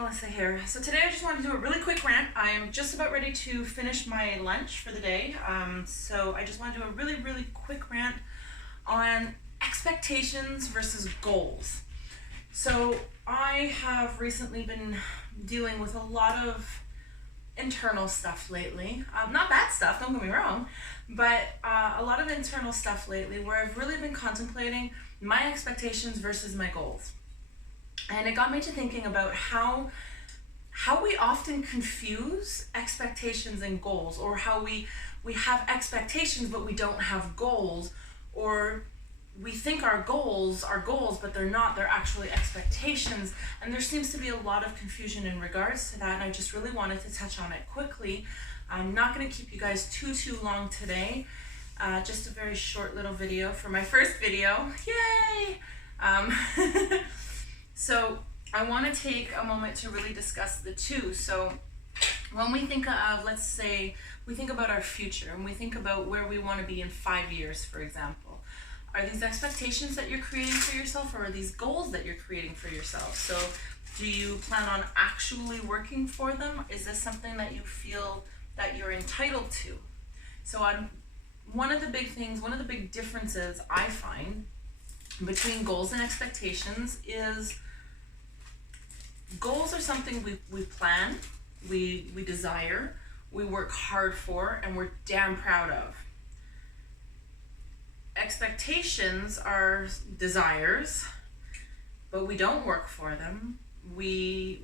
Melissa here. So today I just wanted to do a really quick rant. I am just about ready to finish my lunch for the day. So I just want to do a really quick rant on expectations versus goals. So I have recently been dealing with a lot of internal stuff lately. Not bad stuff, don't get me wrong, but a lot of internal stuff lately where I've really been contemplating my expectations versus my goals. And it got me to thinking about how we often confuse expectations and goals, or how we have expectations but we don't have goals, or we think our goals are goals but they're not, they're actually expectations. And there seems to be a lot of confusion in regards to that, and I just really wanted to touch on it quickly. I'm not going to keep you guys too long today. Just a very short little video for my first video. Yay! So I want to take a moment to really discuss the two. So when we think of, let's say, we think about our future and we think about where we want to be in 5 years, for example. Are these expectations that you're creating for yourself, or are these goals that you're creating for yourself? So do you plan on actually working for them? Is this something that you feel that you're entitled to? So one of the big differences I find between goals and expectations is goals are something we plan, we desire, we work hard for, and we're damn proud of. Expectations are desires, but we don't work for them. We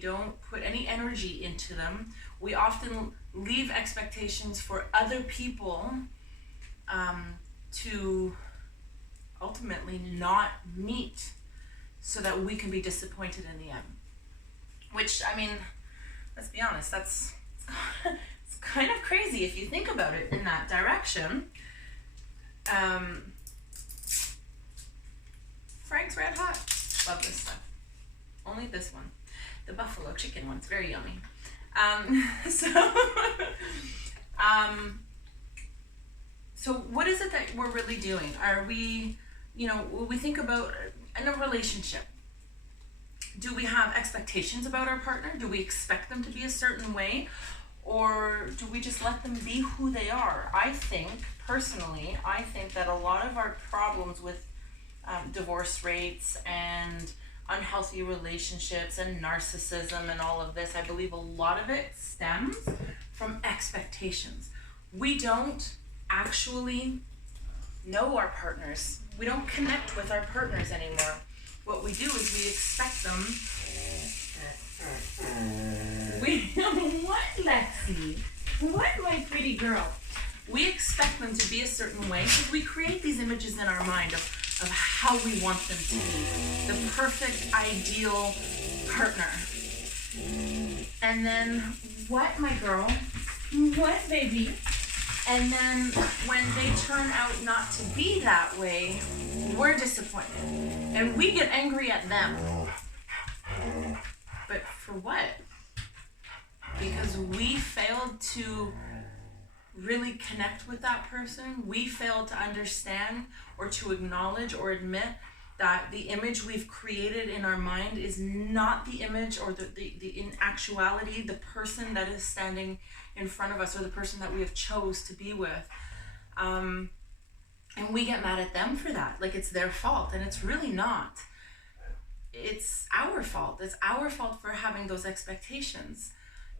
don't put any energy into them. We often leave expectations for other people to ultimately not meet, so that we can be disappointed in the end. Which, I mean, let's be honest, it's kind of crazy if you think about it in that direction. Frank's Red Hot, love this stuff. Only this one, the buffalo chicken one's very yummy. So what is it that we're really doing? Are we, we think about in a relationship, do we have expectations about our partner? Do we expect them to be a certain way? Or do we just let them be who they are? I think that a lot of our problems with divorce rates and unhealthy relationships and narcissism and all of this, I believe a lot of it stems from expectations. We don't actually know our partners. We don't connect with our partners anymore. What we do is we expect them. What, Lexi? What, my pretty girl? We expect them to be a certain way because we create these images in our mind of how we want them to be. The perfect, ideal partner. And then, what, my girl? What, baby? And then when they turn out not to be that way, we're disappointed. And we get angry at them. But for what? Because we failed to really connect with that person. We failed to understand or to acknowledge or admit that the image we've created in our mind is not the image, or the in actuality, the person that is standing in front of us, or the person that we have chose to be with. And we get mad at them for that, like it's their fault, and it's really not. It's our fault. It's our fault for having those expectations.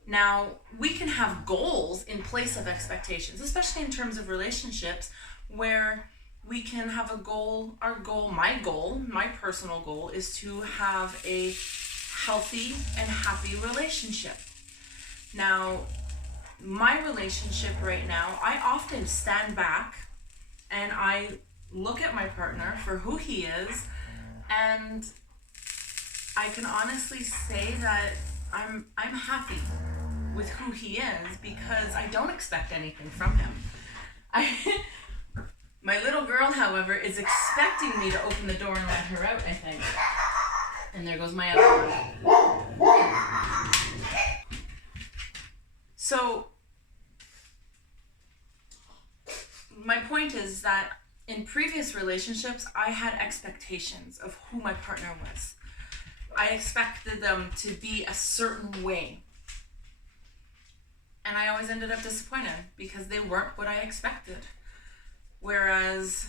Now, we can have goals in place of expectations, especially in terms of relationships, where we can have a goal. My personal goal is to have a healthy and happy relationship. Now, my relationship right now, I often stand back and I look at my partner for who he is, and I can honestly say that I'm happy with who he is because I don't expect anything from him. My little girl, however, is expecting me to open the door and let her out, I think. And there goes my other one. So my point is that in previous relationships, I had expectations of who my partner was. I expected them to be a certain way. And I always ended up disappointed because they weren't what I expected. Whereas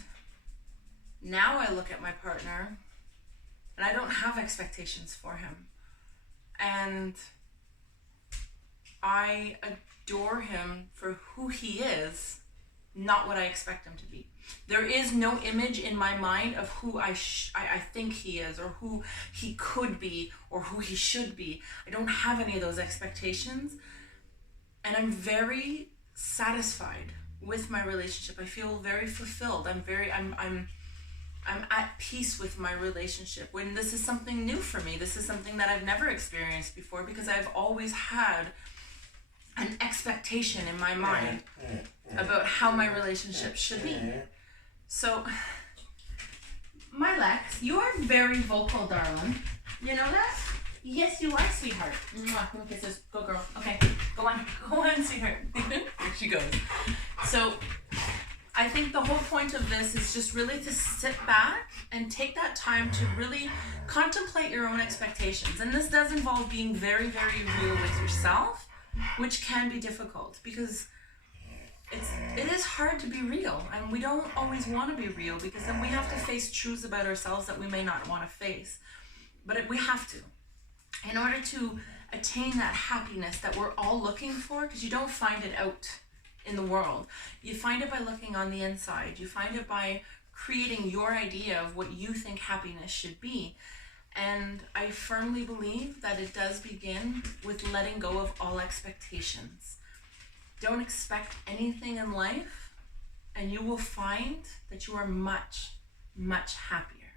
now I look at my partner and I don't have expectations for him. And I adore him for who he is, not what I expect him to be. There is no image in my mind of who I think he is, or who he could be, or who he should be. I don't have any of those expectations. And I'm very satisfied with my relationship. I feel very fulfilled. I'm at peace with my relationship. When this is something new for me, this is something that I've never experienced before, because I've always had an expectation in my mind about how my relationship should be. So, my Lex, you are very vocal, darling. You know that? Yes, you are, sweetheart. Mwah, give me kisses. Go, girl. Okay, go on, sweetheart. Here she goes. So, I think the whole point of this is just really to sit back and take that time to really contemplate your own expectations. And this does involve being very, very real with yourself, which can be difficult because it is hard to be real, and we don't always want to be real, because then we have to face truths about ourselves that we may not want to face. But we have to, in order to attain that happiness that we're all looking for, because you don't find it out in the world. You find it by looking on the inside. You find it by creating your idea of what you think happiness should be. And I firmly believe that it does begin with letting go of all expectations. Don't expect anything in life, and you will find that you are much, much happier.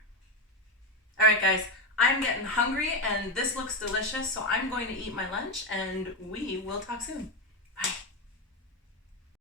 All right, guys, I'm getting hungry and this looks delicious, so I'm going to eat my lunch and we will talk soon.